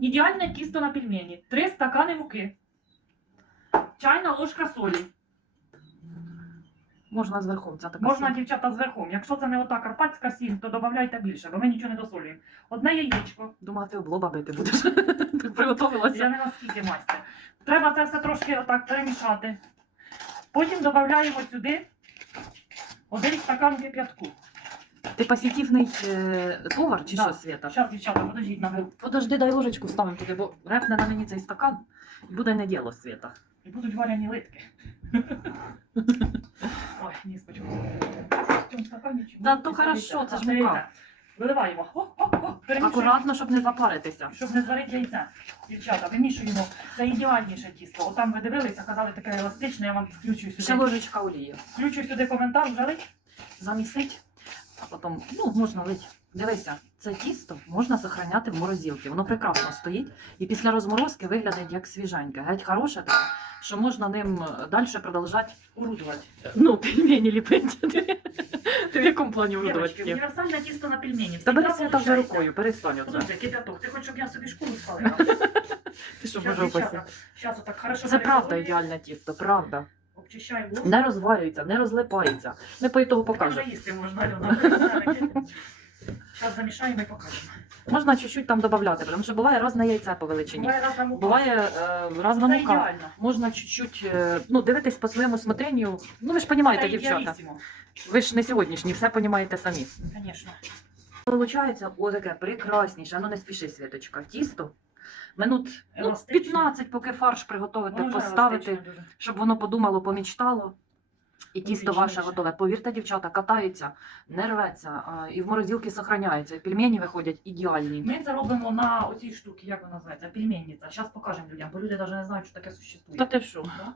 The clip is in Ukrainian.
Ідеальне тісто на пельмені. Три стакани муки. Чайна ложка солі. Можна зверху взяти така Можна, сіль. дівчата, з верхом. Якщо це не ота карпатська сіль, то додавайте більше, бо ми нічого не досолюємо. Одне яєчко. Думала, ти облоба бити будеш. Ти приготувалася. Я не наскільки майстер. Треба це все трошки отак перемішати. Потім додаємо сюди один стакан кип'ятку. Ти посітівний е, повар чи Да. що, Свята? Зараз, дівчата, подождіть на минуту. Подожди, дай ложечку вставимо туди, бо репне на мені цей стакан і буде не діло, Свята. І будуть варяні литки. Ой, ні, спочатку. В цьому стакані чи- Та то хорошо, це ж мука. Виливаємо. О, о, о, перемішуємо. Акуратно, щоб не запаритися. Щоб не зварити яйця. Дівчата, вимішуємо. Це ідеальніше тісто. Отам ви дивилися, казали таке еластичне, я вам включу Ще сюди. ложечка олії. Включу сюди коментар, лить. Замісить, а потім, ну, можна лить. Дивися, це тісто можна зберігати в морозилці. Воно прекрасно стоїть і після розморозки виглядає як свіженьке. Геть хороше таке, що можна ним далі продовжувати Урудувати. Ну, пельмені ліпити. Ти в якому плані Дівчатки, універсальне тісто на пельмені. Та бери свята вже рукою, перестань. Подожди, кипяток, ти хочеш, щоб я собі шкуру спалила? Ти що хорошо Це правда ідеальне тісто, правда. Обчищаємо ложку. Не розварюється, не розлипається. Ми по ітогу Вже покажемо. їсти можна, Альона. Зараз замішаємо і покажемо. Можна чуть-чуть там додати, тому що буває різне яйце по величині. Буває разна мука. Буває е, різна Це мука. ідеально. Можна чуть-чуть е, ну, дивитись по своєму смотренню. Ну ви ж розумієте, дівчата. Ви ж не сьогоднішні, все розумієте самі. Звісно. Получається отаке прекрасніше. Ну не спіши, Світочка. Тісто. Минут ну, Еластичне. 15, поки фарш приготувати, Воно поставити, дуже. щоб воно подумало, помічтало. І тісто Отлично, ваше готове. Повірте, дівчата, катаються, не рветься, а, і в морозилці сохраняється. І пельмені виходять ідеальні. Ми це робимо на оцій штуці, як вона називається, пельменниця. Зараз покажемо людям, бо люди навіть не знають, що таке существує. Та ти що? Да?